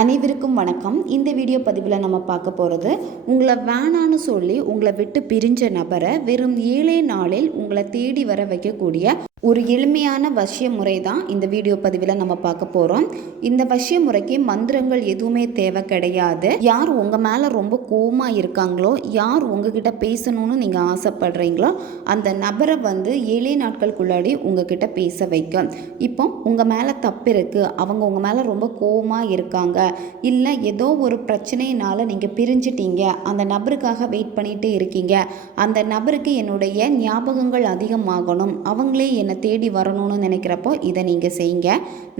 அனைவருக்கும் வணக்கம். இந்த வீடியோ பதிவில் நம்ம பார்க்க போகிறது, உங்களை வேணான்னு சொல்லி உங்களை விட்டு பிரிஞ்ச நபரை வெறும் 7 நாளில் உங்களை தேடி வர வைக்கக்கூடிய ஒரு எளிமையான வசிய முறை தான் இந்த வீடியோ பதிவில் நம்ம பார்க்க போகிறோம். இந்த வசிய முறைக்கு மந்திரங்கள் எதுவுமே தேவை கிடையாது. யார் உங்கள் மேலே ரொம்ப கோவமாக இருக்காங்களோ, யார் உங்ககிட்ட பேசணும்னு நீங்கள் ஆசைப்படுறீங்களோ அந்த நபரை 7 நாட்களுக்குள்ளாடி உங்ககிட்ட பேச வைக்கும். இப்போ உங்கள் மேலே தப்பு இருக்குது, அவங்க உங்கள் மேலே ரொம்ப கோவமாக இருக்காங்க, இல்லை ஏதோ ஒரு பிரச்சனையினால் நீங்கள் பிரிஞ்சிட்டீங்க, அந்த நபருக்காக வெயிட் பண்ணிகிட்டே இருக்கீங்க, அந்த நபருக்கு என்னுடைய ஞாபகங்கள் அதிகமாகணும், அவங்களே என்னை தேடி வரணும்னு நினைக்கிறப்போ இதை நீங்கள் செய்யுங்க.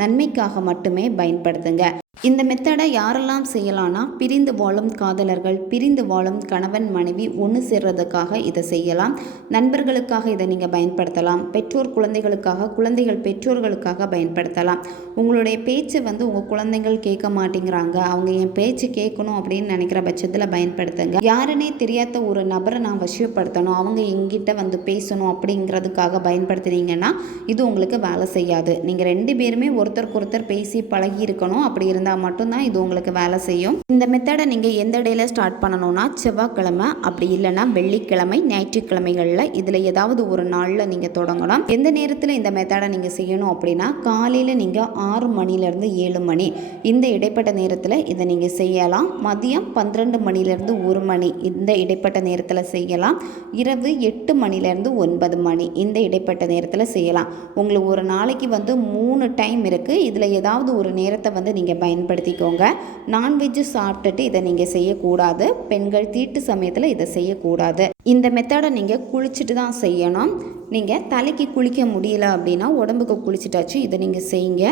நன்மைக்காக மட்டுமே பயன்படுத்துங்க. இந்த மெத்தடை யாரெல்லாம் செய்யலாம்னா, பிரிந்து வாழும் காதலர்கள், பிரிந்து வாழும் கணவன் மனைவி ஒன்று சேர்றதுக்காக இதை செய்யலாம். நண்பர்களுக்காக இதை நீங்கள் பயன்படுத்தலாம். பெற்றோர் குழந்தைகளுக்காக, குழந்தைகள் பெற்றோர்களுக்காக பயன்படுத்தலாம். உங்களுடைய பேச்சு உங்கள் குழந்தைகள் கேட்க மாட்டேங்கிறாங்க, அவங்க என் பேச்சு கேட்கணும் அப்படின்னு நினைக்கிற பட்சத்தில் பயன்படுத்துங்க. யாருன்னே தெரியாத ஒரு நபரை நான் வசியப்படுத்தணும், அவங்க எங்கிட்ட பேசணும் அப்படிங்கிறதுக்காக பயன்படுத்துனீங்கன்னா இது உங்களுக்கு வேலை செய்யாது. நீங்கள் 2 பேருமே ஒருத்தருக்கு ஒருத்தர் பேசி பழகி இருக்கணும். அப்படி இருந்தால் மட்டும்தான் இது உங்களுக்கு வேலை செய்யும். இந்த மெத்தடை நீங்கள் எந்த இடையில ஸ்டார்ட் பண்ணணும்னா, செவ்வாய்க்கிழமை, அப்படி இல்லைன்னா வெள்ளிக்கிழமை, ஞாயிற்றுக்கிழமைகளில் இதில் ஏதாவது ஒரு நாளில் நீங்கள் தொடங்கணும். எந்த நேரத்தில் இந்த மெத்தடை நீங்கள் செய்யணும் அப்படின்னா, காலையில் நீங்கள் 6 மணிலேருந்து 7 மணி இந்த இடைப்பட்ட நேரத்தில் இதை நீங்கள் செய்யலாம். மதியம் 12 மணிலேருந்து 1 மணி இந்த இடைப்பட்ட நேரத்தில் செய்யலாம். இரவு 8 மணிலேருந்து 9 மணி இந்த இடைப்பட்ட நேரத்தில் செய்யலாம். உங்களுக்கு ஒரு நாளைக்கு 3 டைம் இருக்குது. இதில் ஏதாவது ஒரு நேரத்தை நீங்கள் பயன்படுத்திக்கோங்க. நான்வெஜ்ஜு சாப்பிட்டுட்டு இதை நீங்கள் செய்யக்கூடாது. பெண்கள் தீட்டு சமயத்தில் இதை செய்யக்கூடாது. இந்த மெத்தடை நீங்கள் குளிச்சுட்டு தான் செய்யணும். நீங்கள் தலைக்கு குளிக்க முடியல அப்படின்னா உடம்புக்கு குளிச்சுட்டாச்சு இதை நீங்கள் செய்யுங்க.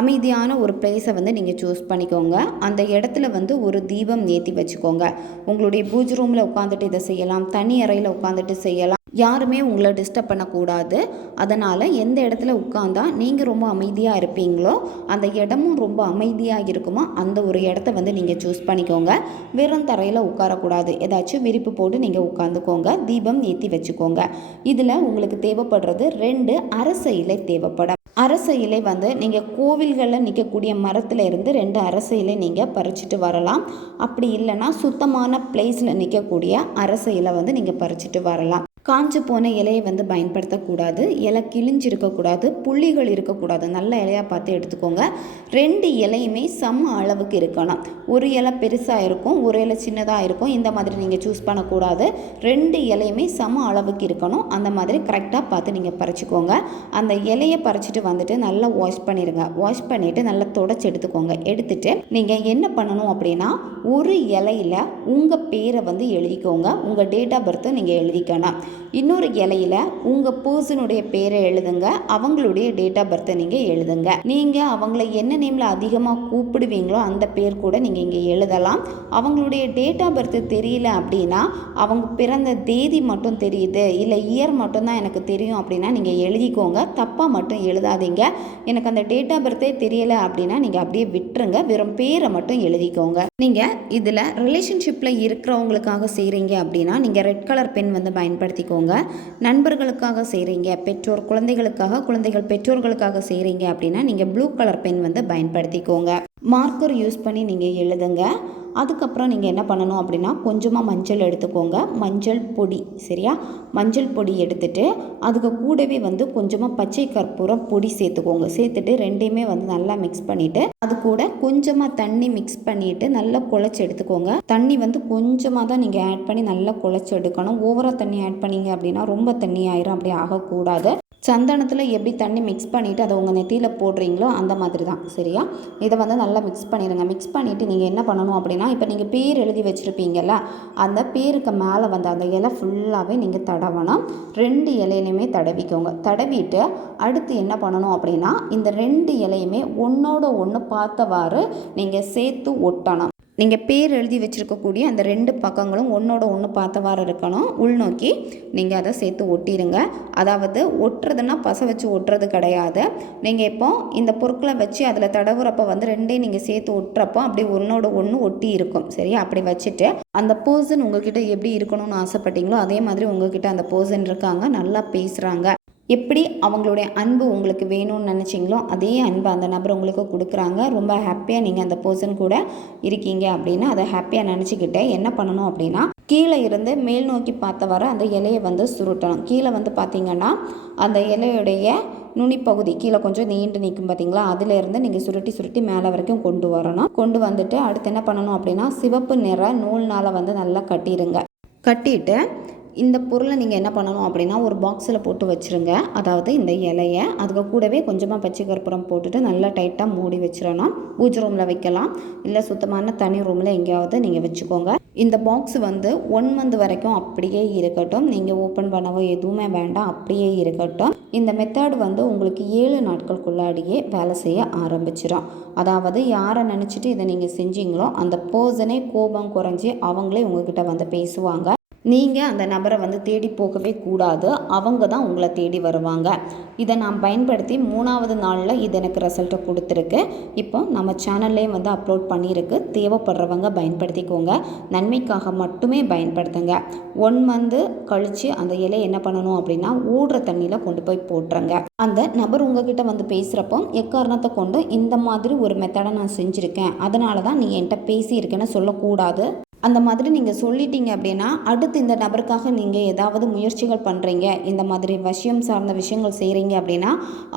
அமைதியான ஒரு பிளேஸை நீங்கள் சூஸ் பண்ணிக்கோங்க. அந்த இடத்துல ஒரு தீபம் ஏற்றி வச்சுக்கோங்க. உங்களுடைய பூஜை ரூமில் உட்காந்துட்டு இதை செய்யலாம், தனி அறையில் உட்காந்துட்டு செய்யலாம். யாருமே உங்களை டிஸ்டர்ப் பண்ணக்கூடாது. அதனால் எந்த இடத்துல உட்காந்தா நீங்கள் ரொம்ப அமைதியாக இருப்பீங்களோ, அந்த இடமும் ரொம்ப அமைதியாக இருக்குமோ அந்த ஒரு இடத்த நீங்கள் சூஸ் பண்ணிக்கோங்க. வெறும் தரையில் உட்காரக்கூடாது. ஏதாச்சும் விரிப்பு போட்டு நீங்கள் உட்காந்துக்கோங்க. தீபம் ஏற்றி வச்சுக்கோங்க. இதில் உங்களுக்கு தேவைப்படுறது 2 அரச இலை தேவைப்படும். அரச இலை நீங்கள் கோவில்களில் நிற்கக்கூடிய மரத்தில் இருந்து 2 அரச இலை நீங்கள் பறிச்சுட்டு வரலாம். அப்படி இல்லைன்னா சுத்தமான பிளேஸில் நிற்கக்கூடிய அரச இலை நீங்கள் பறிச்சுட்டு வரலாம். காஞ்சு போன இலையை பயன்படுத்தக்கூடாது. இலை கிழிஞ்சிருக்கக்கூடாது, புள்ளிகள் இருக்கக்கூடாது. நல்ல இலையாக பார்த்து எடுத்துக்கோங்க. 2 இலையுமே சம அளவுக்கு இருக்கணும். ஒரு இலை பெருசாக இருக்கும், ஒரு இலை சின்னதாக இருக்கும். இந்த மாதிரி நீங்கள் சூஸ் பண்ணக்கூடாது. 2 இலையுமே சம அளவுக்கு இருக்கணும். அந்த மாதிரி கரெக்டாக பார்த்து நீங்கள் பறிச்சுக்கோங்க. அந்த இலையை பறிச்சுட்டு நல்லா வாஷ் பண்ணிடுங்க. வாஷ் பண்ணிவிட்டு நல்லா தொடச்சி எடுத்துக்கோங்க. எடுத்துகிட்டு நீங்கள் என்ன பண்ணணும் அப்படின்னா, ஒரு இலையில் உங்கள் பேரை எழுதிக்கோங்க. உங்கள் டேட் ஆஃப் பர்த்தை நீங்கள் எழுதிக்கணும். இன்னொரு இலையில உங்கள் பர்சனுடைய பேரை எழுதுங்க. அவங்களுடைய டேட் ஆஃப் பர்த்தை நீங்கள் எழுதுங்க. நீங்கள் அவங்கள என்ன நேமில் அதிகமாக கூப்பிடுவீங்களோ அந்த பேர் கூட நீங்கள் இங்கே எழுதலாம். அவங்களுடைய டேட் ஆஃப் பர்த்து தெரியல அப்படின்னா, அவங்க பிறந்த தேதி மட்டும் தெரியுது, இல்லை இயர் மட்டும்தான் எனக்கு தெரியும் அப்படின்னா நீங்கள் எழுதிக்கோங்க. தப்பாக மட்டும் எழுதாதீங்க. எனக்கு அந்த டேட் ஆஃப் பர்த்தே தெரியலை அப்படின்னா நீங்கள் அப்படியே விட்டுருங்க. வெறும் பேரை மட்டும் எழுதிக்கோங்க. நீங்கள் இதில் ரிலேஷன்ஷிப்பில் இருக்கிறவங்களுக்காக செய்கிறீங்க அப்படின்னா நீங்கள் ரெட் கலர் பென் பயன்படுத்திக்கோங்க. நண்பர்களுக்காக செய்கிறீங்க, பெற்றோர் குழந்தைகளுக்காக, குழந்தைகள் பெற்றோர்களுக்காக செய்கிறீங்க அப்படின்னா நீங்கள் ப்ளூ கலர் பென் பயன்படுத்திக்கோங்க. மார்க்கர் யூஸ் பண்ணி நீங்கள் எழுதுங்க. அதுக்கப்புறம் நீங்கள் என்ன பண்ணணும் அப்படின்னா, கொஞ்சமாக மஞ்சள் எடுத்துக்கோங்க. மஞ்சள் பொடி, சரியா? மஞ்சள் பொடி எடுத்துகிட்டு அதுக்கு கூடவே கொஞ்சமாக பச்சை கற்பூரம் பொடி சேர்த்துக்கோங்க. சேர்த்துட்டு 2யுமே நல்லா மிக்ஸ் பண்ணிவிட்டு அது கூட கொஞ்சமாக தண்ணி மிக்ஸ் பண்ணிவிட்டு நல்லா குழச்சி எடுத்துக்கோங்க. தண்ணி கொஞ்சமாக தான் நீங்கள் ஆட் பண்ணி நல்லா குழச்சி எடுக்கணும். ஓவராக தண்ணி ஆட் பண்ணிங்க அப்படின்னா ரொம்ப தண்ணி ஆயிரும். அப்படி ஆகக்கூடாது. சந்தனத்தில் எப்படி தண்ணி மிக்ஸ் பண்ணிவிட்டு அதை உங்கள் நெத்தியில் போடுறீங்களோ அந்த மாதிரி தான், சரியா? இதை நல்லா மிக்ஸ் பண்ணிடுங்க. மிக்ஸ் பண்ணிவிட்டு நீங்கள் என்ன பண்ணணும் அப்படின்னா, இப்போ நீங்கள் பேர் எழுதி வச்சுருப்பீங்கல்ல, அந்த பேருக்கு மேலே அந்த இலை ஃபுல்லாகவே நீங்கள் தடவணும். 2 இலையிலையுமே தடவிக்கோங்க. தடவிட்டு அடுத்து என்ன பண்ணணும் அப்படின்னா, இந்த 2 இலையுமே ஒன்றோட ஒன்று பார்த்தவாறு நீங்கள் சேர்த்து ஒட்டணும். நீங்கள் பேர் எழுதி வச்சுருக்கக்கூடிய அந்த 2 பக்கங்களும் ஒன்றோட ஒன்று பார்த்தவாறு இருக்கணும். உள்நோக்கி நீங்கள் அதை சேர்த்து ஒட்டிடுங்க. அதாவது ஒட்டுறதுன்னா பசை வச்சு ஒட்டுறது கிடையாது. நீங்கள் இப்போ இந்த பொருட்களை வச்சு அதில் தடவுறப்போ 2யும் நீங்கள் சேர்த்து ஒட்டுறப்போ அப்படி ஒன்றோட ஒன்று ஒட்டி இருக்கும், சரியா? அப்படி வச்சுட்டு அந்த பர்சன் உங்ககிட்ட எப்படி இருக்கணும்னு ஆசைப்பட்டீங்களோ அதே மாதிரி உங்ககிட்ட அந்த பர்சன் இருக்காங்க, நல்லா பேசுகிறாங்க, எப்படி அவங்களுடைய அன்பு உங்களுக்கு வேணும்னு நினச்சிங்களோ அதே அன்பு அந்த நபர் உங்களுக்கு கொடுக்குறாங்க. ரொம்ப ஹாப்பியாக நீங்கள் அந்த பர்சன் கூட இருக்கீங்க அப்படின்னா அதை ஹாப்பியாக நினச்சிக்கிட்டே என்ன பண்ணணும் அப்படின்னா, கீழே இருந்து மேல் நோக்கி பார்த்த வர அந்த இலையை வந்து சுருட்டணும். கீழே வந்து பார்த்திங்கன்னா அந்த இலையுடைய நுனிப்பகுதி கீழே கொஞ்சம் நீண்டு நிற்கும் பார்த்தீங்களா, அதிலேருந்து நீங்கள் சுருட்டி சுருட்டி மேலே வரைக்கும் கொண்டு வரணும். கொண்டு வந்துட்டு அடுத்து என்ன பண்ணணும் அப்படின்னா, சிவப்பு நிற நூல்னால் வந்து நல்லா கட்டிடுங்க. கட்டிட்டு இந்த பொருளை நீங்கள் என்ன பண்ணணும் அப்படின்னா, ஒரு பாக்ஸில் போட்டு வச்சுருங்க. அதாவது இந்த இலையை அதுக்கு கூடவே கொஞ்சமாக பச்சை கற்பூரம் போட்டுட்டு நல்லா டைட்டாக மூடி வச்சிடணும். பூஜை ரூமில் வைக்கலாம், இல்லை சுத்தமான தனி ரூமில் எங்கேயாவது நீங்கள் வச்சுக்கோங்க. இந்த பாக்ஸ் வந்து 1 மந்த் வரைக்கும் அப்படியே இருக்கட்டும். நீங்கள் ஓப்பன் பண்ணவோ எதுவுமே வேண்டாம், அப்படியே இருக்கட்டும். இந்த மெத்தட் வந்து உங்களுக்கு 7 நாட்களுக்குள்ளாடியே வேலை செய்ய ஆரம்பிச்சிடும். அதாவது யாரை நினச்சிட்டு இதை நீங்கள் செஞ்சீங்களோ அந்த பர்சனே கோபம் குறைஞ்சி அவங்களே உங்ககிட்ட வந்து பேசுவாங்க. நீங்கள் அந்த நபரை வந்து தேடி போகவே கூடாது, அவங்க தான் உங்களை தேடி வருவாங்க. இதை நான் பயன்படுத்தி 3வது நாளில் இது எனக்கு ரிசல்ட்டை கொடுத்துருக்கு. இப்போ நம்ம சேனல்லே வந்து அப்லோட் பண்ணியிருக்கு. தேவைப்படுறவங்க பயன்படுத்திக்கோங்க. நன்மைக்காக மட்டுமே பயன்படுத்துங்க. 1 மந்த்து கழித்து அந்த இலையை என்ன பண்ணணும் அப்படின்னா, ஓடுற தண்ணியில் கொண்டு போய் போட்டுருங்க. அந்த நபர் உங்ககிட்ட வந்து பேசுகிறப்போ எக்காரணத்தை கொண்டு இந்த மாதிரி ஒரு மெத்தடை நான் செஞ்சுருக்கேன், அதனால தான் நீ என்கிட்ட பேசியிருக்கேன்னு சொல்லக்கூடாது. அந்த மாதிரி நீங்கள் சொல்லிட்டீங்க அப்படின்னா, அடுத்து இந்த நபருக்காக நீங்கள் ஏதாவது முயற்சிகள் பண்ணுறீங்க, இந்த மாதிரி வசியம் சார்ந்த விஷயங்கள் செய்கிறீங்க அப்படின்னா,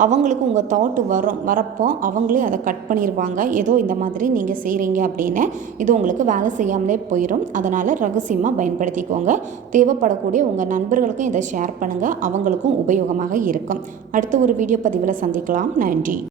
அவங்களுக்கு உங்கள் தாட்டு வரப்போ அவங்களே அதை கட் பண்ணிடுவாங்க. ஏதோ இந்த மாதிரி நீங்கள் செய்கிறீங்க அப்படின்னு இது உங்களுக்கு வேலை செய்யாமலே போயிடும். அதனால் ரகசியமாக பயன்படுத்திக்கோங்க. தேவைப்படக்கூடிய உங்கள் நண்பர்களுக்கும் இதை ஷேர் பண்ணுங்கள், அவங்களுக்கும் உபயோகமாக இருக்கும். அடுத்த ஒரு வீடியோ பதிவில் சந்திக்கலாம். நன்றி.